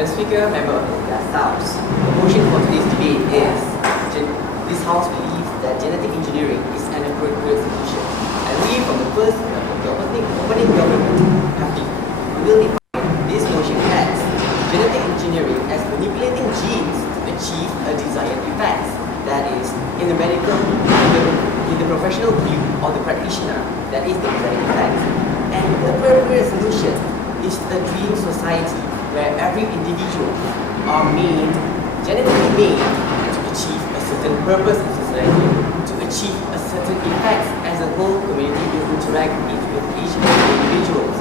Madam Speaker, member of the House, the motion for today's debate is this House believes that genetic engineering is an appropriate solution. And we, from the opening government, will define this motion as genetic engineering as manipulating genes to achieve a desired effect. That is, in the medical, in the professional view of the practitioner, that is the desired effect. And the appropriate solution is a dream society where every individual are made, genetically made, to achieve a certain purpose in society, to achieve a certain effect as a whole community will interact with each of the individuals,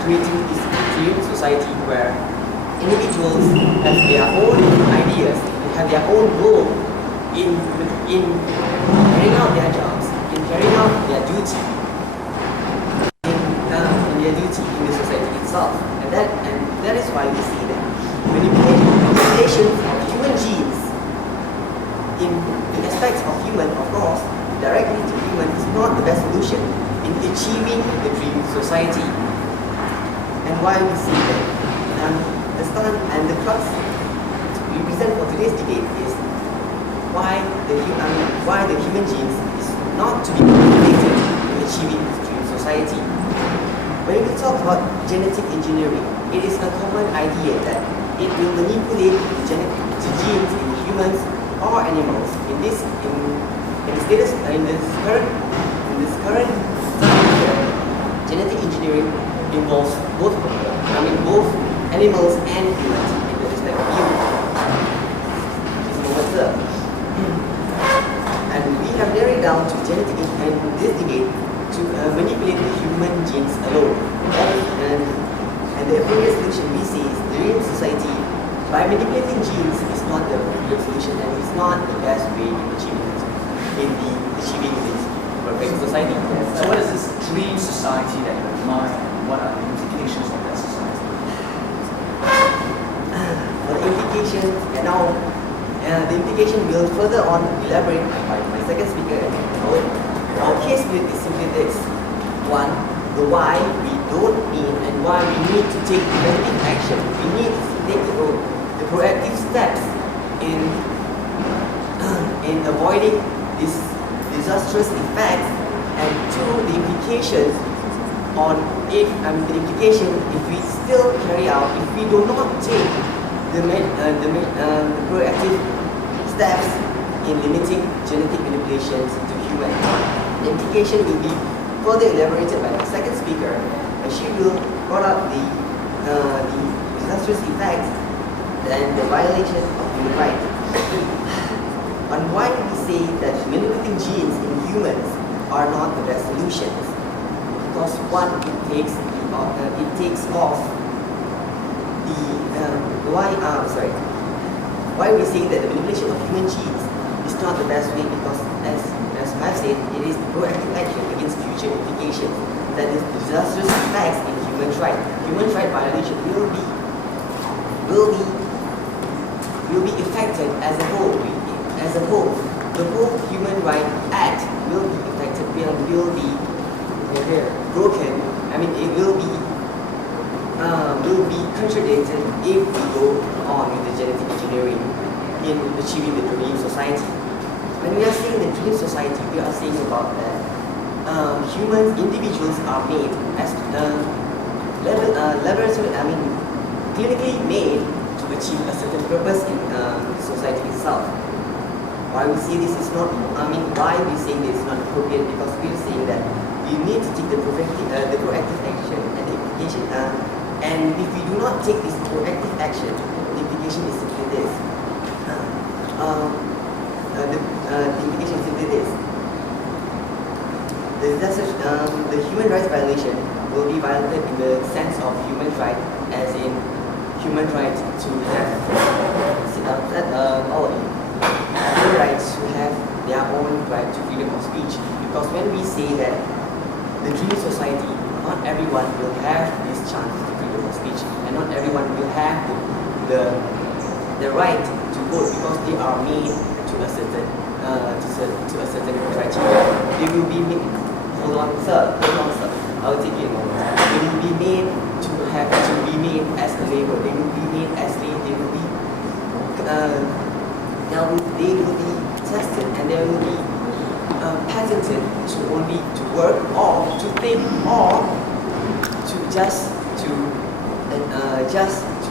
creating this dream society where individuals have their own ideas, have their own role in carrying out their jobs, in carrying out their duty, in the society itself. And that is why we see that manipulation of human genes in the aspects of human, of course, directly to human is not the best solution in achieving the dream society. And why we see that the stand and the crux we present for today's debate is why the human genes is not to be manipulated in achieving this dream society. When we talk about genetic engineering, it is a common idea that it will manipulate the genes in humans or animals. In this current time here, genetic engineering involves both animals and humans in the respective field. And we have narrowed down to genetic and this debate to manipulate the human genes alone. And the appropriate solution we see is the dream society by manipulating genes is not the appropriate solution and is not the best way in achieving this perfect society. So what is this dream society that you have in mind? What are the implications of that society? The implication, and now the implication will further on elaborate by my second speaker. Our case is simply this. One, the why we don't need and why we need to take preventive action. We need to take the proactive steps in avoiding this disastrous effects, and two, the implications on if we still carry out, if we do not take the proactive steps in limiting genetic manipulations to humans. The implication will be further elaborated by the second speaker, and she will brought up the disastrous effects and the violation of human rights. On why we say that manipulating genes in humans are not the best solutions, because one, it takes off the why we say that the manipulation of human genes is not the best way, because as I've said, it is the proactive action against future implications, that is disastrous effects in human rights. Human rights violation will be affected as a whole. The whole Human Rights Act will be affected, will be broken. I mean, it will be contradicted if we go on with the genetic engineering in achieving the dream society. When we are saying the dream society, we are saying about that individuals are made as clinically made to achieve a certain purpose in society itself. Why we say this is not, why we saying this is not appropriate, because we are saying that we need to take the proactive action and the implication, and if we do not take this proactive action, the implication is simply this. The implication is simply this. The human rights violation will be violated in the sense of human right, as in human right to have human rights to have their own right to freedom of speech. Because when we say that the dream society, not everyone will have this chance to freedom of speech, and not everyone will have the right to vote, because they are made to a certain criteria. They will be made. Hold on, sir. I'll take you a moment. They will be made to be made as a labor. They will be made as labor. they will be patented to only to work or to think or to just to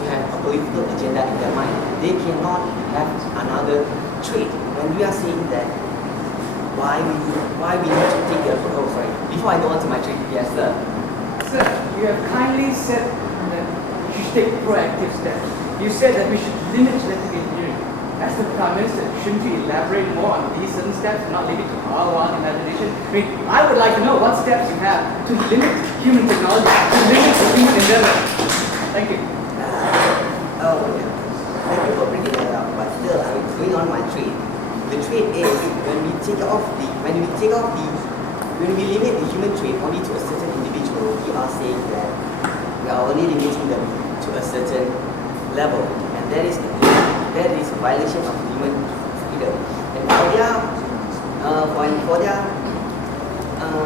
have a political agenda in their mind. They cannot have another trait. When we are saying that why we need to take before I go on to my trait, yes sir. Sir, you have kindly said that we should take proactive steps. You said that we should limit genetic engineering. As the Prime Minister, shouldn't you elaborate more on these certain steps and not leave it to our wild imagination? I mean, I would like to know what steps you have to limit human technology, to limit the human endeavor. Thank you. Thank you for bringing that up, but still, going on my trait. The trait is when we limit the human trait only to a certain individual, we are saying that we are only limiting them to a certain level, and that is a violation of human freedom. And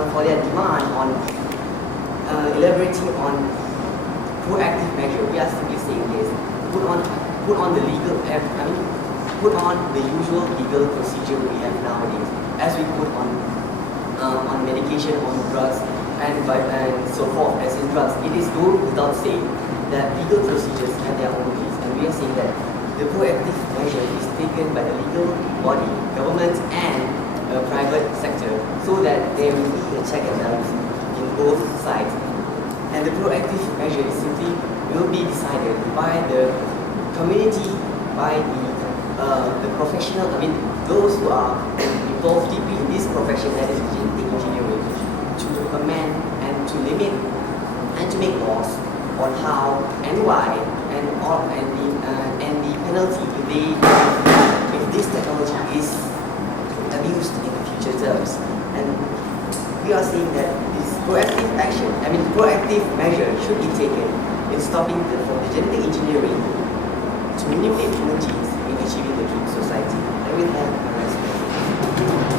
for their demand on elaborating on proactive measure, we are simply saying this: put on the usual legal procedure we have nowadays, as we put on medication, on drugs, and so forth. As in drugs, it is go without saying that legal procedures have their own ways, and we are saying that the proactive measure is taken by the legal body, government, and private sector, so that there will be a check and balance in both sides. And the proactive measure is simply will be decided by the community, by the professional, those who are involved deeply in this profession, that is genetic engineering, to amend and to limit and to make laws on how and why and the penalty if this technology is abused in future terms. And we are saying that this proactive measure should be taken in stopping the genetic engineering to manipulate human genes in achieving the dream society. And with that, I rest my case.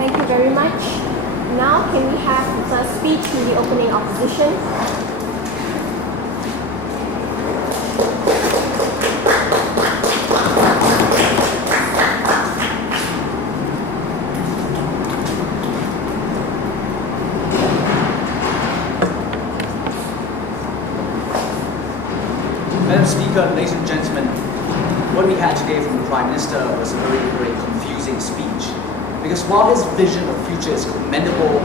Thank you very much. Now can we have the speech from the opening opposition? Madam Speaker, ladies and gentlemen, what we had today from the Prime Minister was a very, very confusing speech. Because while his vision of future is commendable,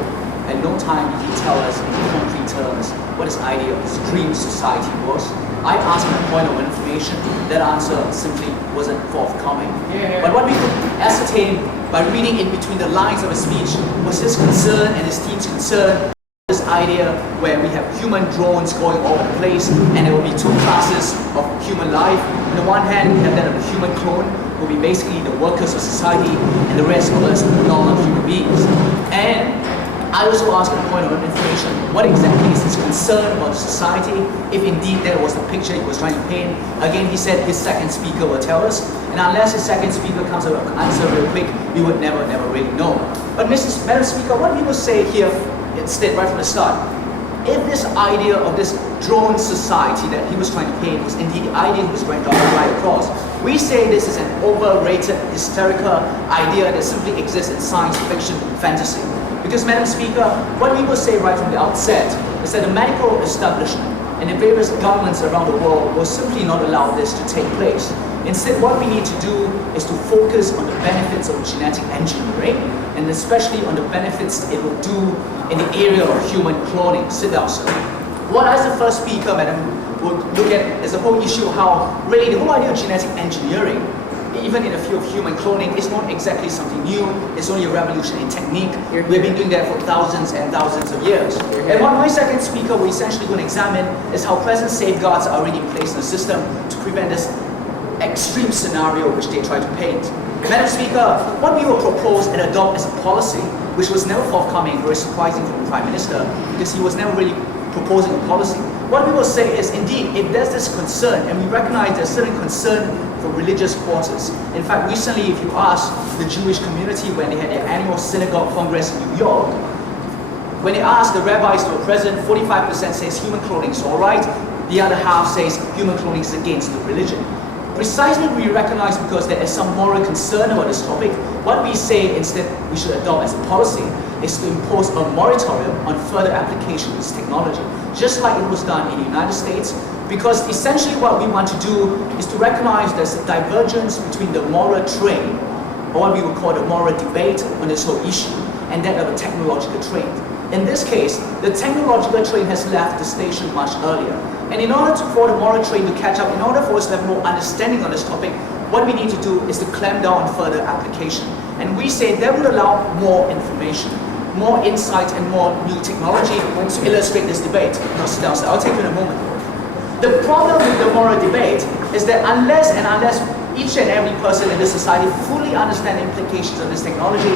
at no time did he tell us in concrete terms what his idea of his dream society was. I asked him a point of information, that answer simply wasn't forthcoming. But what we could ascertain by reading in between the lines of his speech was his concern and his team's concern. This idea where we have human drones going all over the place, and there will be two classes of human life. On the one hand, we have that of the human clone, who will be basically the workers of society, and the rest of us normal human beings. And I also asked a point of information, what exactly is his concern about society, if indeed that was the picture he was trying to paint. Again, he said his second speaker will tell us, and unless his second speaker comes with an answer real quick, we would never really know. But Madam Speaker, what we will say here instead, right from the start, if this idea of this drone society that he was trying to paint was indeed the idea he was trying to write across, we say this is an overrated, hysterical idea that simply exists in science fiction fantasy. Because, Madam Speaker, what we will say right from the outset is that the medical establishment and the various governments around the world will simply not allow this to take place. Instead, what we need to do is to focus on the benefits of genetic engineering, and especially on the benefits it will do in the area of human cloning. Sit down, sir. What as the first speaker, madam, would look at is the whole issue of how really the whole idea of genetic engineering, even in the field of human cloning, is not exactly something new. It's only a revolution in technique. We've been doing that for thousands and thousands of years. And what my second speaker will essentially going to examine is how present safeguards are already in place in the system to prevent this extreme scenario which they try to paint. Madam Speaker, what we will propose and adopt as a policy, which was never forthcoming, very surprising from the Prime Minister, because he was never really proposing a policy. What we will say is, indeed, if there's this concern, and we recognize there's certain concern for religious quarters. In fact, recently, if you ask the Jewish community when they had their annual synagogue congress in New York, when they asked the rabbis who were present, 45% says human cloning is all right, the other half says human cloning is against the religion. Precisely we recognize because there is some moral concern about this topic, what we say instead we should adopt as a policy is to impose a moratorium on further application of this technology, just like it was done in the United States, because essentially what we want to do is to recognize there's a divergence between the moral train, or what we would call the moral debate on this whole issue, and that of the technological train. In this case, the technological train has left the station much earlier. And in order for the moral train to catch up, in order for us to have more understanding on this topic, what we need to do is to clamp down on further application. And we say that would allow more information, more insight, and more new technology to illustrate this debate. Now sit down, sir. I'll take you in a moment. The problem with the moral debate is that unless each and every person in this society fully understand the implications of this technology,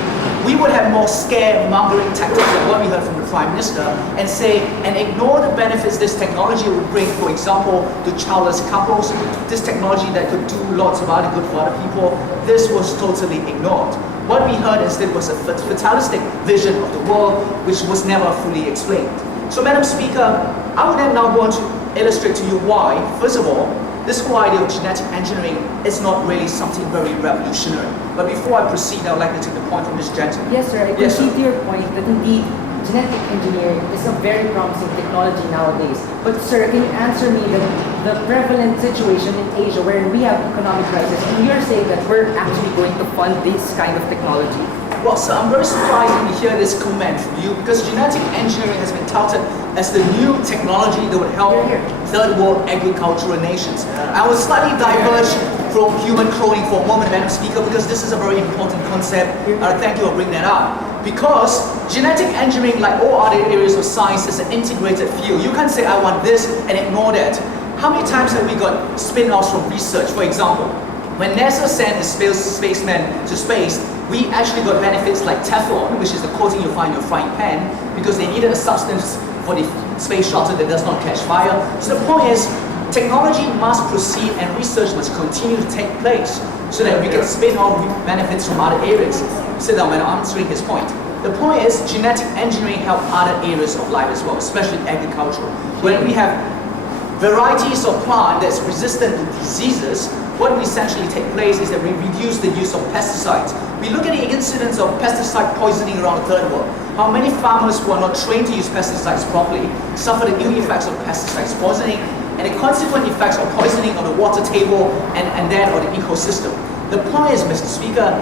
we would have more scaremongering tactics like what we heard from the Prime Minister, and say and ignore the benefits this technology would bring, for example, to childless couples, this technology that could do lots of other good for other people. This was totally ignored. What we heard instead was a fatalistic vision of the world which was never fully explained. So, Madam Speaker, I would then now want to illustrate to you why, first of all, this whole idea of genetic engineering is not really something very revolutionary. But before I proceed, I would like to take the point from this gentleman. Yes, sir. I concede to your point that indeed genetic engineering is a very promising technology nowadays. But sir, can you answer me the prevalent situation in Asia wherein we have economic crisis, and you're saying that we're actually going to fund this kind of technology? Well, sir, I'm very surprised to hear this comment from you, because genetic engineering has been touted as the new technology that would help third world agricultural nations. I will slightly diverge from human cloning for a moment, Madam Speaker, because this is a very important concept. Thank you for bringing that up. Because genetic engineering, like all other areas of science, is an integrated field. You can't say, I want this and ignore that. How many times have we got spin-offs from research? For example, when NASA sent the spaceman to space, we actually got benefits like Teflon, which is the coating you find in your frying pan, because they needed a substance for the space shuttle that does not catch fire. So the point is, technology must proceed and research must continue to take place so that we can spin off benefits from other areas. Sit down, man, I'm answering his point. The point is, genetic engineering help other areas of life as well, especially agricultural. When we have varieties of plant that's resistant to diseases, what we essentially take place is that we reduce the use of pesticides. We look at the incidence of pesticide poisoning around the third world. How many farmers who are not trained to use pesticides properly suffer the ill effects of pesticides poisoning and the consequent effects of poisoning on the water table and then on the ecosystem. The point is, Mr. Speaker,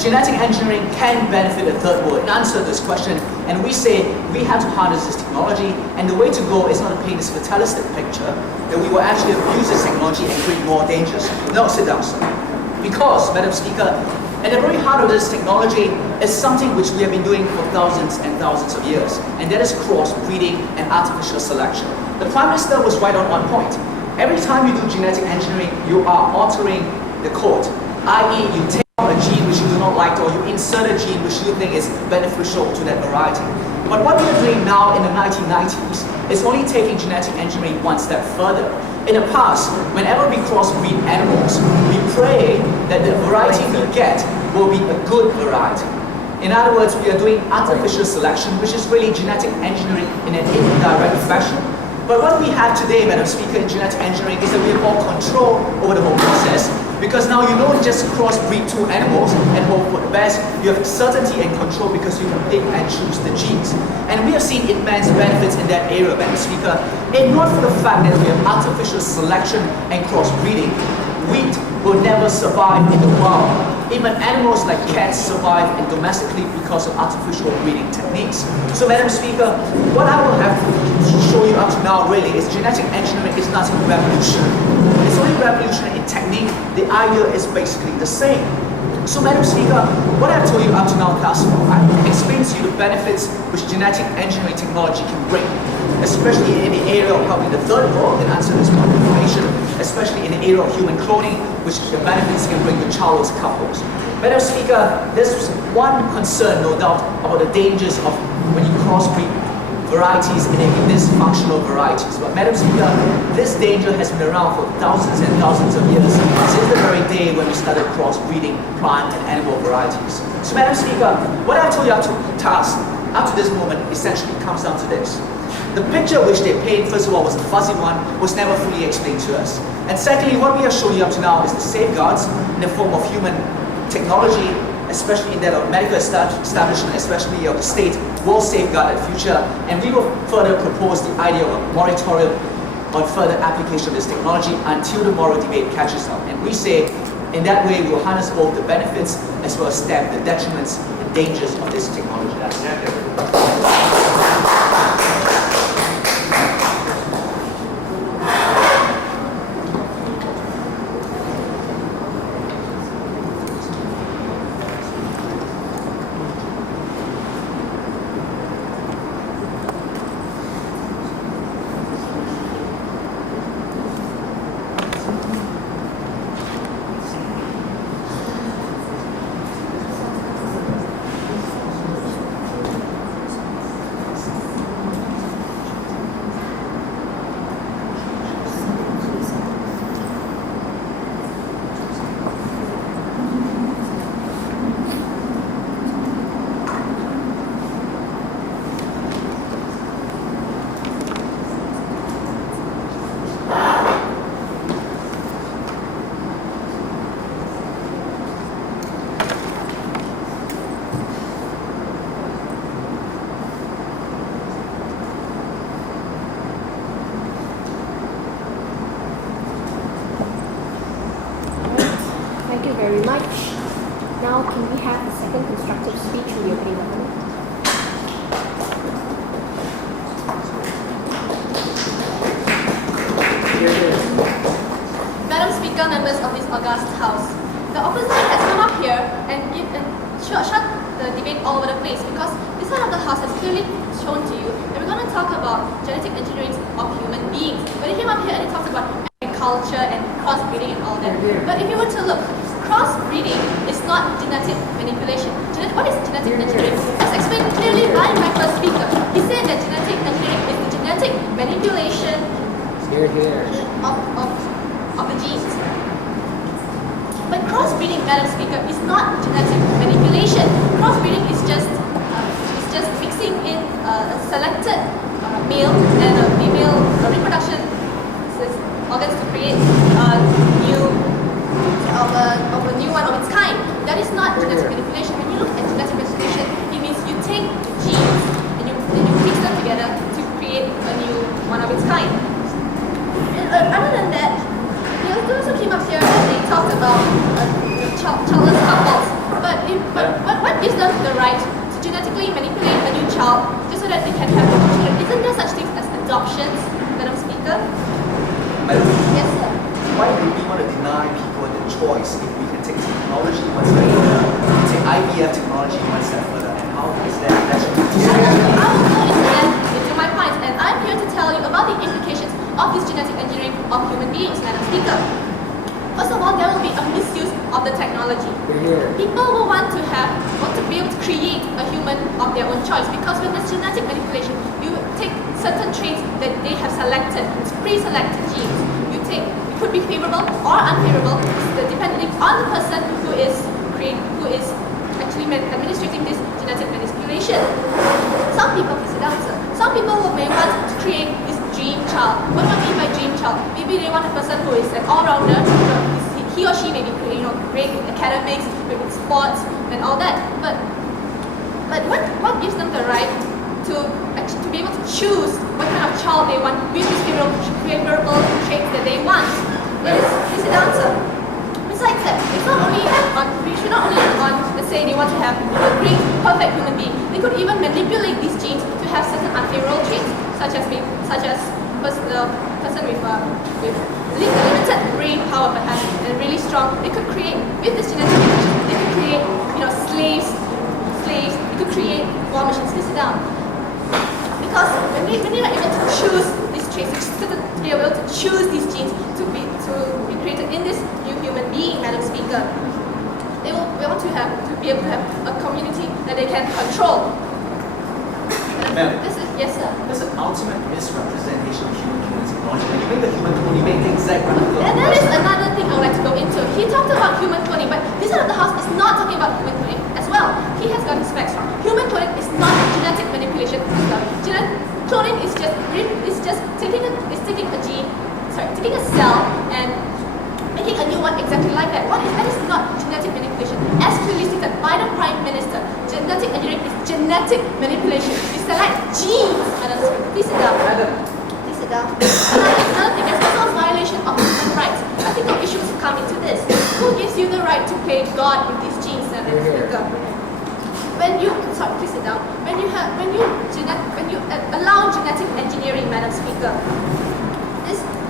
genetic engineering can benefit the third world in answer to this question, and we say we have to harness this technology, and the way to go is not to paint this fatalistic picture that we will actually abuse this technology and create more dangers. No, sit down, sir. Because, Madam Speaker, at the very heart of this technology is something which we have been doing for thousands and thousands of years, and that is crossbreeding and artificial selection. The Prime Minister was right on one point. Every time you do genetic engineering, you are altering the code, i.e. you take a gene which you do not like, or you insert a gene which you think is beneficial to that variety. But what we are doing now in the 1990s is only taking genetic engineering one step further. In the past, whenever we crossbreed animals, we pray that the variety we get will be a good variety. In other words, we are doing artificial selection, which is really genetic engineering in an indirect fashion. But what we have today, Madam Speaker, in genetic engineering is that we have more control over the whole process. Because now you don't just crossbreed two animals and hope for the best. You have certainty and control because you can pick and choose the genes. And we have seen immense benefits in that area, Madam Speaker. And not for the fact that we have artificial selection and crossbreeding, wheat will never survive in the wild. Even animals like cats survive domestically because of artificial breeding techniques. So, Madam Speaker, what I will have to show you up to now really is genetic engineering is not a revolution. It's only revolutionary in technique. The idea is basically the same. So, Madam Speaker, what I've told you up to now, thus far, I explained to you the benefits which genetic engineering technology can bring, especially in the area of helping the third world in answer this kind of information, especially in the area of human cloning, which the benefits can bring to childless couples. Madam Speaker, there's one concern, no doubt, about the dangers of when you crossbreed varieties and making dysfunctional varieties. But Madam Speaker, this danger has been around for thousands and thousands of years, since the very day when we started crossbreeding plant and animal varieties. So Madam Speaker, what I told you up to this moment essentially comes down to this. The picture which they paint, first of all, was a fuzzy one, was never fully explained to us. And secondly, what we have shown you up to now is the safeguards in the form of human technology, especially in that of medical establishment, especially of the state, will safeguard the future. And we will further propose the idea of a moratorium on further application of this technology until the moral debate catches up. And we say, in that way, we will harness both the benefits as well as stem the detriments and dangers of this technology. Very much. Now, can we have the second constructive speech from the opening government? Madam Speaker, members of this august House, the opposition has come up here and shut the debate all over the place because this side of the House has clearly shown to you that we're going to talk about genetic engineering of human beings. But they came up here and they talked about agriculture and crossbreeding and all that. But if you were to look, crossbreeding is not genetic manipulation. What is genetic engineering? As explained clearly by my first speaker, he said that genetic engineering is the genetic manipulation of the genes. But crossbreeding, Madam Speaker, is not genetic manipulation. Crossbreeding is just mixing in a selected male and a female reproduction organs to create of a new one of its kind. That is not genetic manipulation. When you look at genetic manipulation, it means you take the genes and you mix them together to create a new one of its kind. And other than that, they also came up here and they talked about childless couples. But what gives them the right to genetically manipulate a new child just so that they can have children? Isn't there such things as adoptions, Madam Speaker? Madam, yes, sir. Why do we want to deny people the choice if we can take technology one step further, take IVF technology one step further, and how is that actually? I will go into my points, and I'm here to tell you about the implications of this genetic engineering of human beings, Madam Speaker. First of all, there will be a misuse of the technology. People will want to be able to create a human of their own choice, because when there's genetic manipulation, you take certain traits that they have selected, it's pre-selected genes. It could be favorable or unfavorable, depending on the person who is actually administrating this genetic manipulation. Some people, please sit down, sir. Some people may want to create this dream child. What do I mean by dream child? Maybe they want a person who is an all-rounder. He or she may be sports and all that. But what gives them the right to be able to choose what kind of child they want with these favorable traits that they want? Is the answer. Besides that, it's not only we should not only let's say they want to have a great, perfect human being. They could even manipulate these genes to have certain unfavorable traits, such as the person with limited brain power perhaps and really strong. They could create with this genetic information. They could create slaves. They could create war machines. Sit down. Because when they are able to choose these traits, they are able to choose these genes to be created in this new human being, Madam Speaker. They want to be able to have a community that they can control. Ma'am. Yes, sir. That's an ultimate misrepresentation of human technology. And you make the human cloning, you make the exact replica. And that is another thing I would like to go into. He talked about human cloning, but this side of the house is not talking about human cloning as well. He has got his facts wrong. Human cloning is not genetic manipulation. Cloning is just taking a cell and making a new one exactly like that. That is not genetic manipulation. As clearly stated by the Prime Minister, genetic engineering is genetic manipulation. You select genes. Madam, please sit down. Please sit down. Another thing, there's also a violation of human rights. Ethical issues come into this. Who gives you the right to play God with these genes, Madam Speaker? Please sit down. When you allow genetic engineering, Madam Speaker,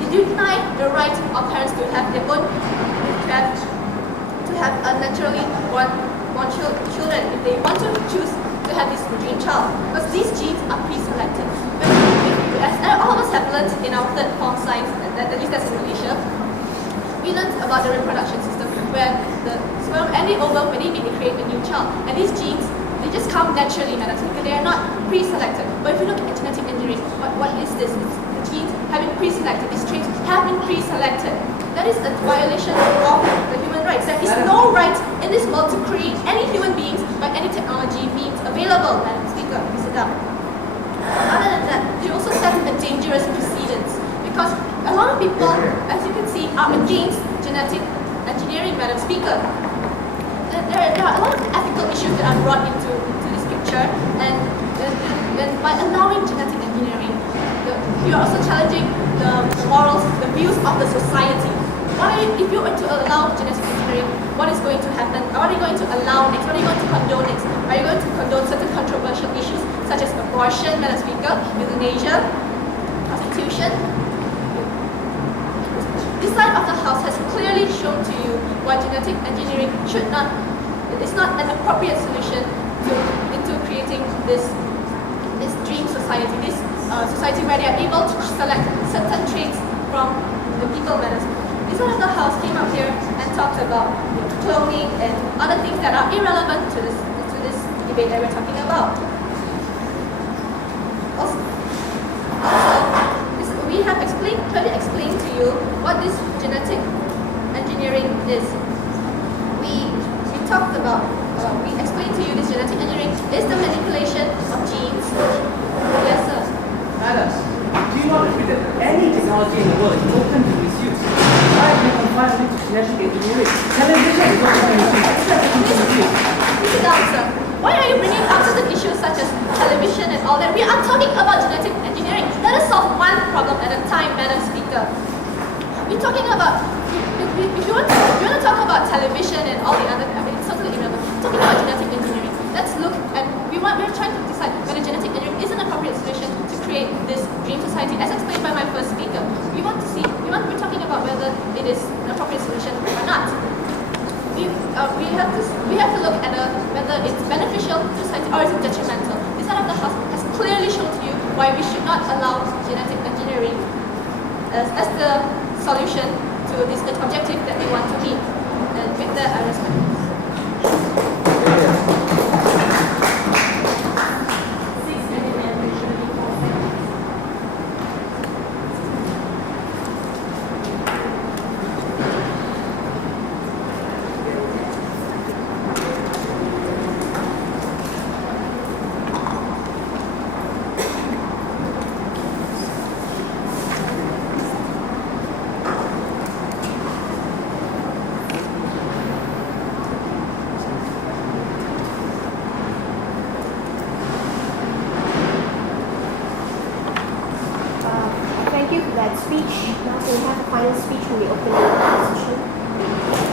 you deny the right of parents to have their own, to have a naturally born children if they want to choose to have this dream child, because these genes are pre-selected. As all of us have learned in our third form science, at least that's in Malaysia, we learned about the reproduction system where the sperm and the ovum, when they meet, they create a new child, and these genes, they just come naturally, Madam Speaker. They are not pre-selected. But if you look at genetic engineering, what is this? It's the genes have been pre-selected. These traits have been pre-selected. That is a violation of the human rights. There is no right in this world to create any human beings by any technology means available, Madam Speaker. Please sit down. Other than that, you also set a dangerous precedence because a lot of people, as you can see, are against genetic engineering, Madam Speaker. There are a lot of ethical issues that are brought into this picture, and by allowing genetic engineering, you are also challenging the morals, the views of the society. If you were to allow genetic engineering, what is going to happen? What are you going to allow next? What are you going to condone next? Are you going to condone certain controversial issues such as abortion, Madam Speaker, euthanasia, prostitution? This side of the house has clearly shown to you why genetic engineering is not an appropriate solution into creating this dream society, this society where they are able to select certain traits from the people. This side of the house came up here and talked about cloning and other things that are irrelevant to this debate that we're talking about. Also, we have clearly explained to you what this genetic engineering is. We talked about, we explained to you this genetic engineering is the manipulation of genes. Yes, sir. Madam, do you not agree that any technology in the world is open to misuse? Why are you confined only to genetic engineering? Television is not open to misuse. It's not open to misuse. This is the answer. Why are you bringing up certain issues such as television and all that? We are talking about genetic engineering. Let us solve one problem at a time, Madam Speaker. We're talking about, if you want to talk about television and all the other, it's totally irrelevant. Talking about genetic engineering, let's look at, we're trying to decide whether genetic engineering is an appropriate solution to create this dream society. As explained by my first speaker, we're talking about whether it is an appropriate solution or not. We have to look at whether it's beneficial to society or is it detrimental. This side of the house has clearly shown to you why we should not allow genetic engineering as the solution to this objective that we want to meet. And with that, I respect. Thank you for that speech. Now can we have a final speech from the opening opposition?